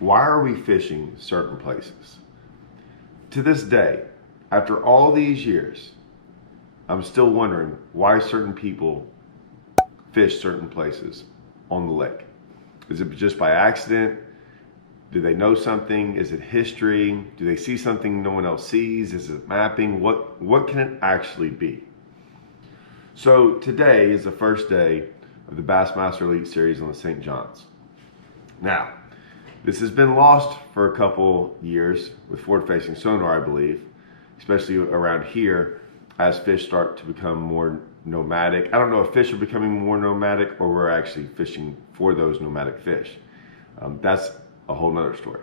Why are we fishing certain places? To this day, after all these years, I'm still wondering why certain people fish certain places on the lake. Is it just by accident? Do they know something? Is it history? Do they see something no one else sees? Is it mapping? What can it actually be? So today is the first day of the Bassmaster Elite series on the St. John's. Now, this has been lost for a couple years with forward-facing sonar, I believe, especially around here as fish start to become more nomadic. I don't know if fish are becoming more nomadic or we're actually fishing for those nomadic fish. That's a whole nother story.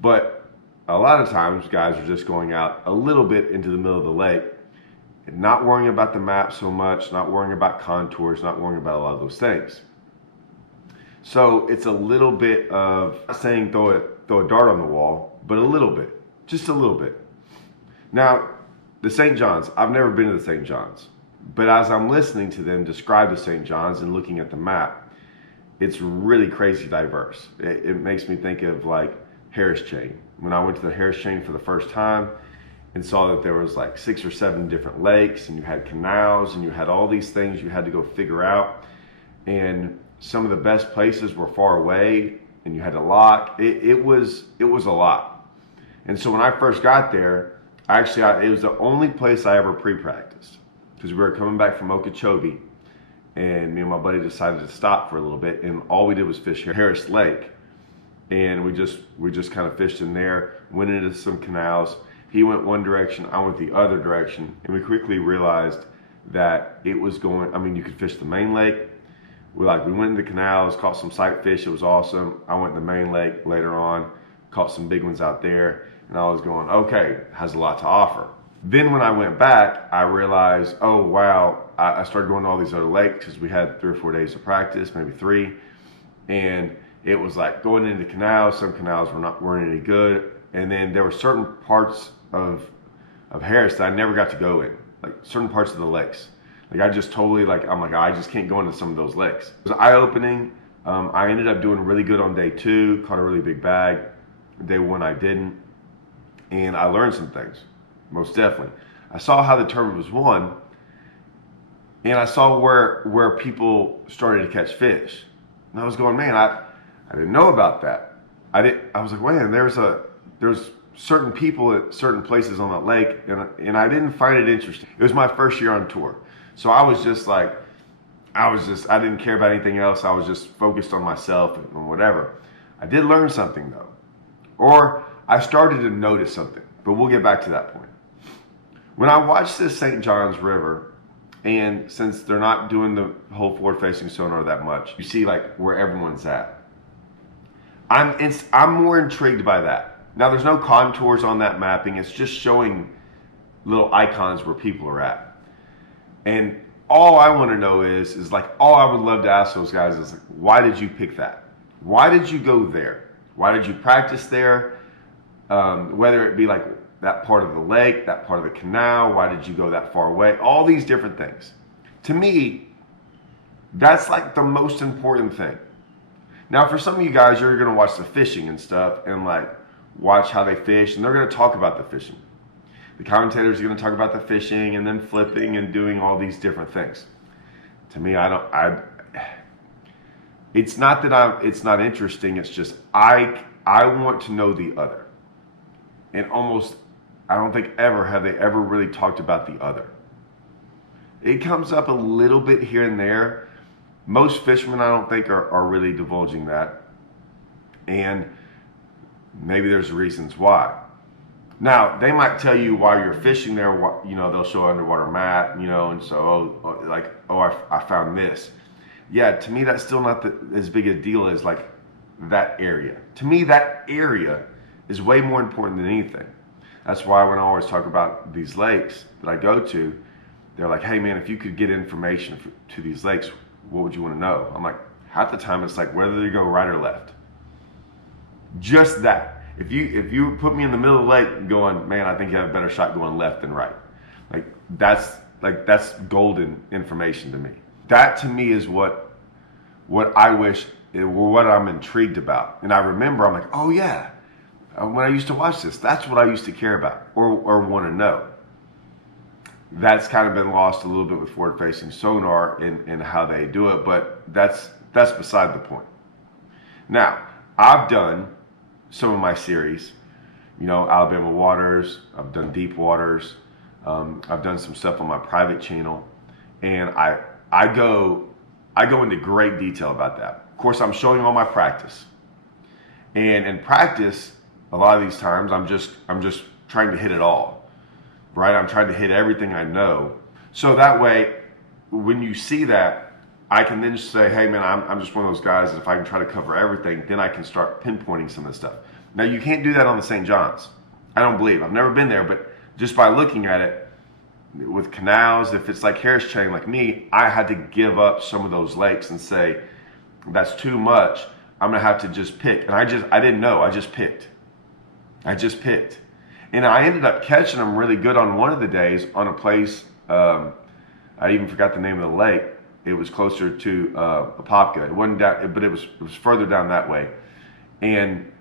But a lot of times guys are just going out a little bit into the middle of the lake and not worrying about the map so much, not worrying about contours, not worrying about a lot of those things. So it's a little bit of, I'm not saying throw a dart on the wall, but a little bit, just a little bit. Now, the St. John's, I've never been to the St. John's, but as I'm listening to them describe the St. John's and looking at the map, it's really crazy diverse. It makes me think of like Harris Chain. When I went to the Harris Chain for the first time and saw that there was like 6 or 7 different lakes and you had canals and you had all these things you had to go figure out, and some of the best places were far away and you had to lock. It was a lot. And so when I first got there, it was the only place I ever pre-practiced, because we were coming back from Okeechobee and me and my buddy decided to stop for a little bit, and all we did was fish Harris Lake, and we just kind of fished in there, went into some canals. He went one direction, I went the other direction, and we quickly realized that it was going, I mean, you could fish the main lake. We went into the canals, caught some sight fish, it was awesome. I went to the main lake later on, caught some big ones out there, and I was going, okay, has a lot to offer. Then when I went back, I realized, oh wow, I started going to all these other lakes because we had 3 or 4 days of practice, maybe 3. And it was like going into canals, some canals weren't any good. And then there were certain parts of Harris that I never got to go in, like certain parts of the lakes. Like I just totally I'm like, I just can't go into some of those lakes. It was eye-opening. I ended up doing really good on day 2, caught a really big bag. Day 1 I didn't. And I learned some things, most definitely. I saw how the tournament was won, and I saw where people started to catch fish. And I was going, man, I didn't know about that. I was like, man, there's certain people at certain places on that lake, and I didn't find it interesting. It was my first year on tour. So I was just like, I didn't care about anything else. I was just focused on myself and whatever. I did learn something though. Or I started to notice something, but we'll get back to that point. When I watched this St. John's River, and since they're not doing the whole forward-facing sonar that much, you see like where everyone's at. I'm more intrigued by that. Now there's no contours on that mapping, it's just showing little icons where people are at. And all I want to know is like, all I would love to ask those guys is like, why did you pick that? Why did you go there? Why did you practice there? Whether it be like that part of the lake, that part of the canal, why did you go that far away? All these different things. To me, that's like the most important thing. Now for some of you guys, you're gonna watch the fishing and stuff and like watch how they fish, and they're gonna talk about the fishing. The commentators are gonna talk about the fishing and then flipping and doing all these different things. To me, it's not that it's not interesting, it's just I want to know the other. And I don't think have they ever really talked about the other. It comes up a little bit here and there. Most fishermen, I don't think, are really divulging that. And maybe there's reasons why. Now, they might tell you while you're fishing there, they'll show an underwater map, and so, I found this. Yeah, to me, that's still not as big a deal as like that area. To me, that area is way more important than anything. That's why when I always talk about these lakes that I go to, they're like, hey man, if you could get information to these lakes, what would you want to know? I'm like, half the time it's like whether they go right or left. Just that. If you put me in the middle of the lake going, man, I think you have a better shot going left than right. That's golden information to me. That to me is what I wish were what I'm intrigued about. And I remember, I'm like, oh yeah, when I used to watch this, that's what I used to care about or want to know. That's kind of been lost a little bit with forward-facing sonar and how they do it, but that's beside the point. Now, I've done some of my series, Alabama Waters, I've done Deep Waters, I've done some stuff on my private channel, and I go into great detail about that. Of course, I'm showing all my practice, and in practice, a lot of these times, I'm just trying to hit it all. Right? I'm trying to hit everything I know. So that way, when you see that, I can then just say, hey man, I'm just one of those guys, if I can try to cover everything, then I can start pinpointing some of the stuff. Now you can't do that on the St. John's. I don't believe. I've never been there, but just by looking at it, with canals, if it's like Harris Chain like me, I had to give up some of those lakes and say, that's too much. I'm gonna have to just pick. And I didn't know, I just picked. And I ended up catching them really good on one of the days on a place, I even forgot the name of the lake. It was closer to Apopka. It wasn't down, but it was further down that way. And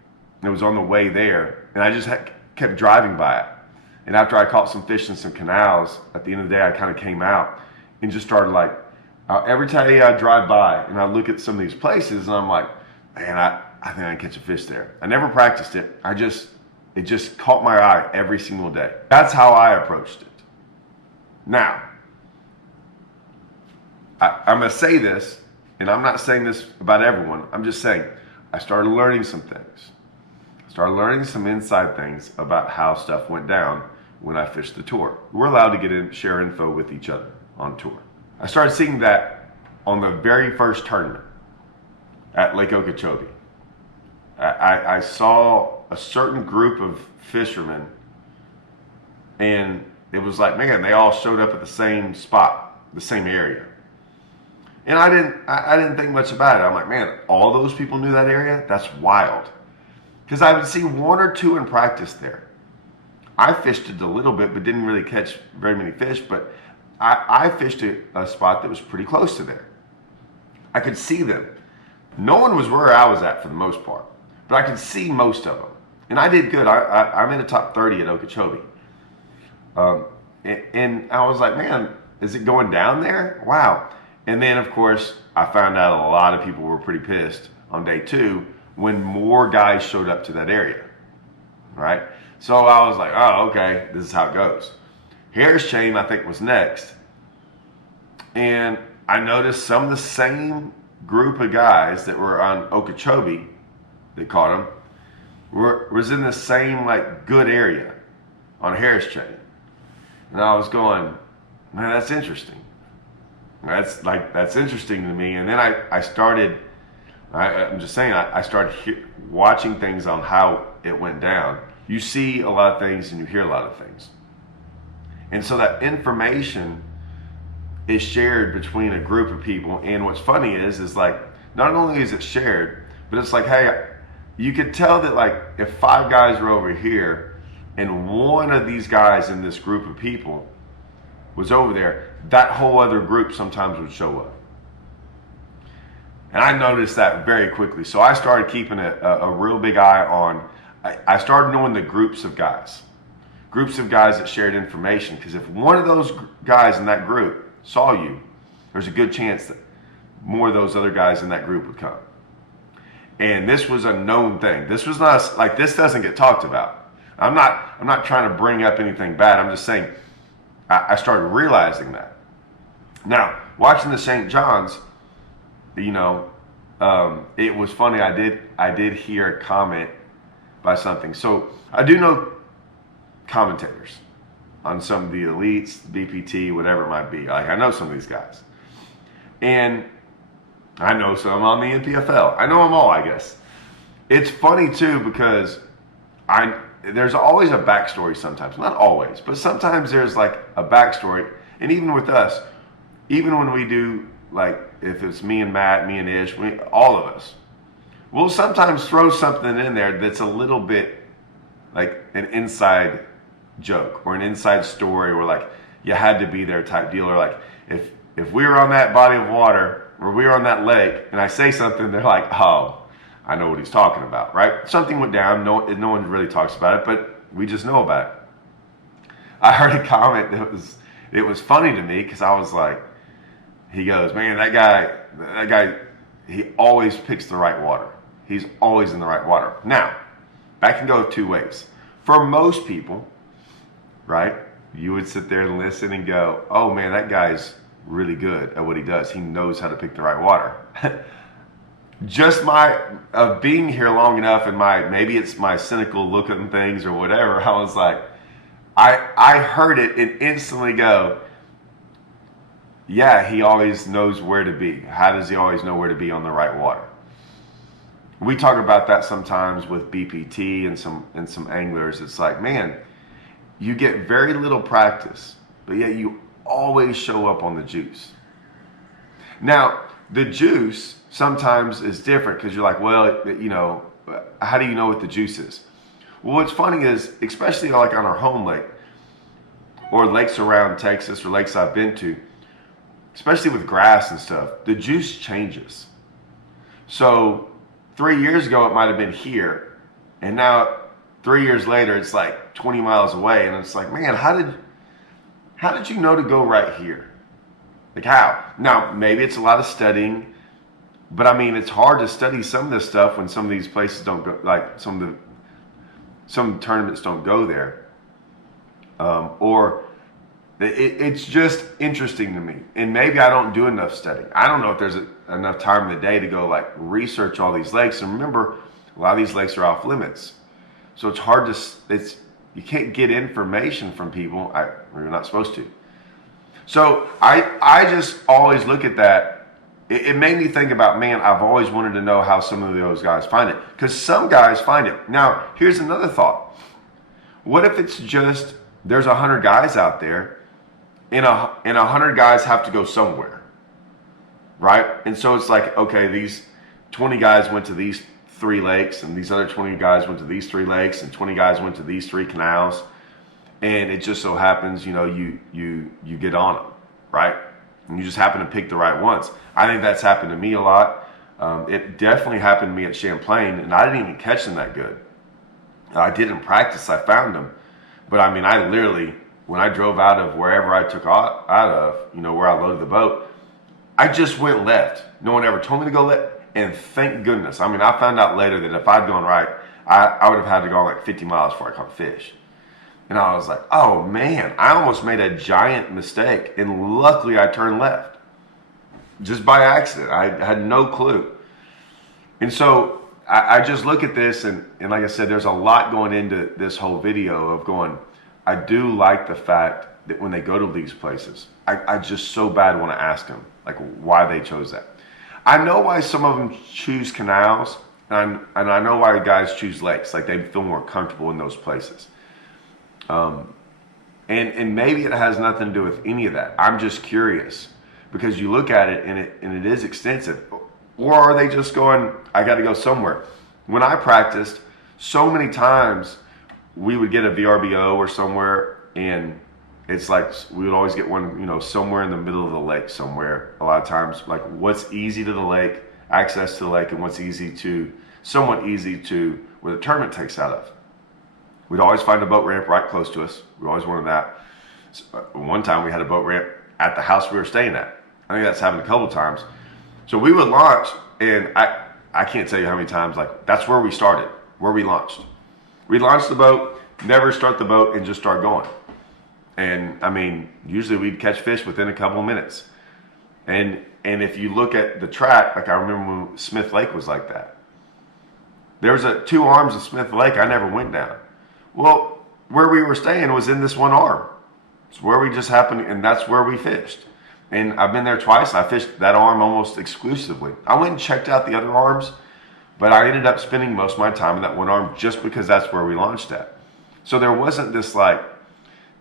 it was on the way there. And I just kept driving by it. And after I caught some fish in some canals, at the end of the day, I kind of came out and just started like, every time I drive by and I look at some of these places and I'm like, man, I think I can catch a fish there. I never practiced it. It just caught my eye every single day. That's how I approached it. Now, I'm going to say this, and I'm not saying this about everyone. I'm just saying I started learning some things. I started learning some inside things about how stuff went down when I fished the tour. We're allowed to share info with each other on tour. I started seeing that on the very first tournament at Lake Okeechobee. I saw a certain group of fishermen, and it was like, man, they all showed up at the same spot, the same area. And I didn't think much about it. I'm like, man, all those people knew that area? That's wild. Because I would see one or two in practice there. I fished it a little bit, but didn't really catch very many fish, but I fished a spot that was pretty close to there. I could see them. No one was where I was at for the most part, but I could see most of them. And I did good. I'm in the top 30 at Okeechobee. And I was like, man, is it going down there? Wow. And then, of course, I found out a lot of people were pretty pissed on day 2 when more guys showed up to that area, right? So I was like, oh, okay, this is how it goes. Harris Chain, I think, was next. And I noticed some of the same group of guys that were on Okeechobee that caught them was in the same like good area on Harris Chain. And I was going, man, that's interesting. That's interesting to me. And then I started, I'm just saying, I started watching things on how it went down. You see a lot of things and you hear a lot of things. And so that information is shared between a group of people. And what's funny is like, not only is it shared, but it's like, hey, you could tell that like if 5 guys were over here and one of these guys in this group of people was over there, that whole other group sometimes would show up. And I noticed that very quickly. So I started keeping a real big eye on, I started knowing the groups of guys that shared information. Because if one of those guys in that group saw you, there's a good chance that more of those other guys in that group would come. And this was a known thing. This was not like, this doesn't get talked about. I'm not trying to bring up anything bad. I'm just saying I started realizing that. Now, watching the St. John's, it was funny. I did hear a comment by something. So I do know commentators on some of the elites, BPT, whatever it might be. Like I know some of these guys, and I know some on the NPFL. I know them all, I guess. It's funny too because there's always a backstory sometimes. Not always, but sometimes there's like a backstory. And even with us, even when we do, like if it's me and Matt, me and Ish, all of us, we'll sometimes throw something in there that's a little bit like an inside joke or an inside story or like you had to be there type deal. Or like if we were on that body of water, or we were on that lake, and I say something, they're like, oh, I know what he's talking about, right? Something went down. No one really talks about it, but we just know about it. I heard a comment that it was funny to me because I was like, he goes, man, that guy, he always picks the right water. He's always in the right water. Now, that can go two ways. For most people, right, you would sit there and listen and go, oh man, that guy's really good at what he does. He knows how to pick the right water. Just being here long enough and maybe it's my cynical look at things or whatever, I was like, I heard it and instantly go, yeah, he always knows where to be. How does he always know where to be on the right water? We talk about that sometimes with BPT and some anglers. It's like, man, you get very little practice, but yet you always show up on the juice. Now, the juice sometimes is different because you're like, well, you know, how do you know what the juice is? Well, what's funny is, especially like on our home lake or lakes around Texas or lakes I've been to, especially with grass and stuff, the juice changes. So 3 years ago, it might have been here, and now 3 years later, it's like 20 miles away, and it's like, man, how did you know to go right here? Like how? Now, maybe it's a lot of studying, but I mean, it's hard to study some of this stuff when some of these places don't go, like some tournaments don't go there. It's just interesting to me. And maybe I don't do enough studying. I don't know if there's enough time in the day to go like research all these lakes. And remember, a lot of these lakes are off limits. So it's hard you can't get information from people. You're not supposed to. So I just always look at that. It made me think about, man, I've always wanted to know how some of those guys find it. Because some guys find it. Now, here's another thought. What if it's just, there's 100 guys out there, and 100 guys have to go somewhere, right? And so it's like, okay, these 20 guys went to these 3 lakes, and these other 20 guys went to these 3 lakes, and 20 guys went to these 3 canals, and it just so happens, you know, you get on them, right? And you just happen to pick the right ones. I think that's happened to me a lot. It definitely happened to me at Champlain, and I didn't even catch them that good. I did in practice. I found them. But I mean, I literally, when I drove out of wherever I took out of, you know, where I loaded the boat, I just went left. No one ever told me to go left. And thank goodness. I mean, I found out later that if I'd gone right, I would have had to go like 50 miles before I caught fish. And I was like, oh man, I almost made a giant mistake. And luckily I turned left. Just by accident. I had no clue. And so I just look at this, and like I said, there's a lot going into this whole video of going, I do like the fact that when they go to these places, I just so bad want to ask them, like, why they chose that. I know why some of them choose canals, and I know why guys choose lakes, like they feel more comfortable in those places. And maybe it has nothing to do with any of that. I'm just curious, because you look at it, and it is extensive. Or are they just going, I got to go somewhere? When I practiced, so many times we would get a VRBO or somewhere, and it's like we would always get one, you know, somewhere in the middle of the lake somewhere. A lot of times, like what's easy to the lake, access to the lake, and what's somewhat easy to where the tournament takes out of. We'd always find a boat ramp right close to us. We always wanted that. So, one time we had a boat ramp at the house we were staying at. I think that's happened a couple of times. So we would launch, and I can't tell you how many times, like, that's where we started, where we launched. We'd launch the boat, never start the boat, and just start going. And, I mean, usually we'd catch fish within a couple of minutes. And if you look at the track, like I remember when Smith Lake was like that. There was 2 arms of Smith Lake I never went down. Well, where we were staying was in this one arm. It's where we just happened, and that's where we fished. And I've been there twice. I fished that arm almost exclusively. I went and checked out the other arms, but I ended up spending most of my time in that one arm just because that's where we launched at. So there wasn't this like,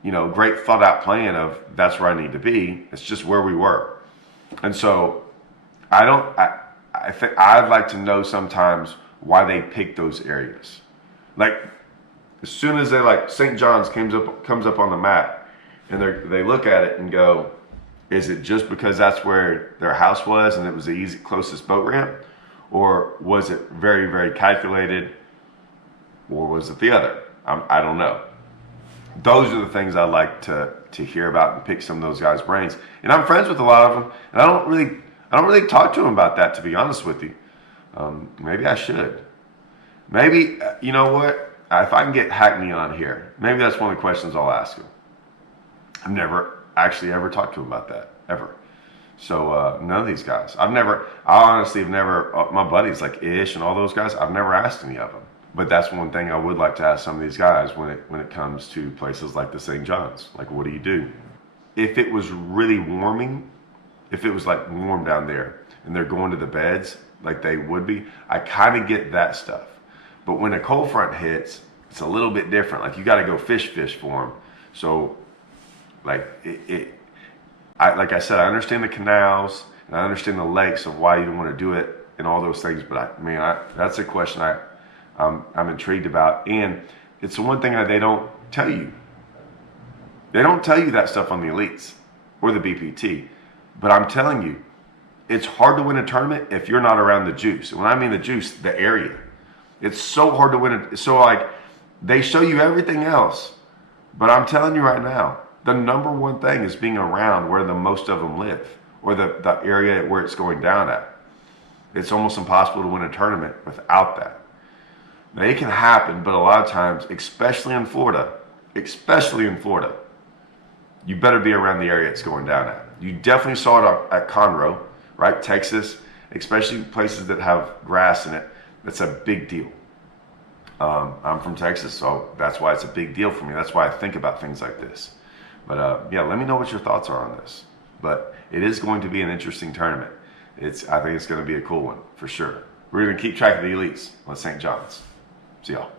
you know, great thought out plan of that's where I need to be. It's just where we were. And so I think I'd like to know sometimes why they pick those areas. Like as soon as they like St. John's comes up on the map, and they look at it and go, Is it just because that's where their house was and it was the easy, closest boat ramp? Or was it very, very calculated? Or was it the other? I don't know. Those are the things I like to hear about and pick some of those guys' brains. And I'm friends with a lot of them, and I don't really talk to them about that, to be honest with you. Maybe I should. Maybe, you know what? If I can get Hackney on here, maybe that's one of the questions I'll ask him. I've never actually ever talked to him about that, ever. So none of these guys. I honestly have never, my buddies like Ish and all those guys, I've never asked any of them. But that's one thing I would like to ask some of these guys when it comes to places like the St. John's. Like, what do you do? If it was really warming, if it was like warm down there and they're going to the beds like they would be, I kind of get that stuff. But when a cold front hits, it's a little bit different. Like, you got to go fish for them. So, like, like I said, I understand the canals and I understand the lakes of why you don't want to do it and all those things. But that's a question I'm intrigued about. And it's the one thing that they don't tell you. They don't tell you that stuff on the Elites or the BPT. But I'm telling you, it's hard to win a tournament if you're not around the juice. And when I mean the juice, the area. It's so hard to win it. So, like, they show you everything else. But I'm telling you right now, the number one thing is being around where the most of them live, or the area where it's going down at. It's almost impossible to win a tournament without that. Now, it can happen, but a lot of times, especially in Florida, you better be around the area it's going down at. You definitely saw it at Conroe, right? Texas, especially places that have grass in it. That's a big deal. I'm from Texas, so that's why it's a big deal for me. That's why I think about things like this. But yeah, let me know what your thoughts are on this. But it is going to be an interesting tournament. I think it's going to be a cool one for sure. We're going to keep track of the Elites on St. John's. See y'all.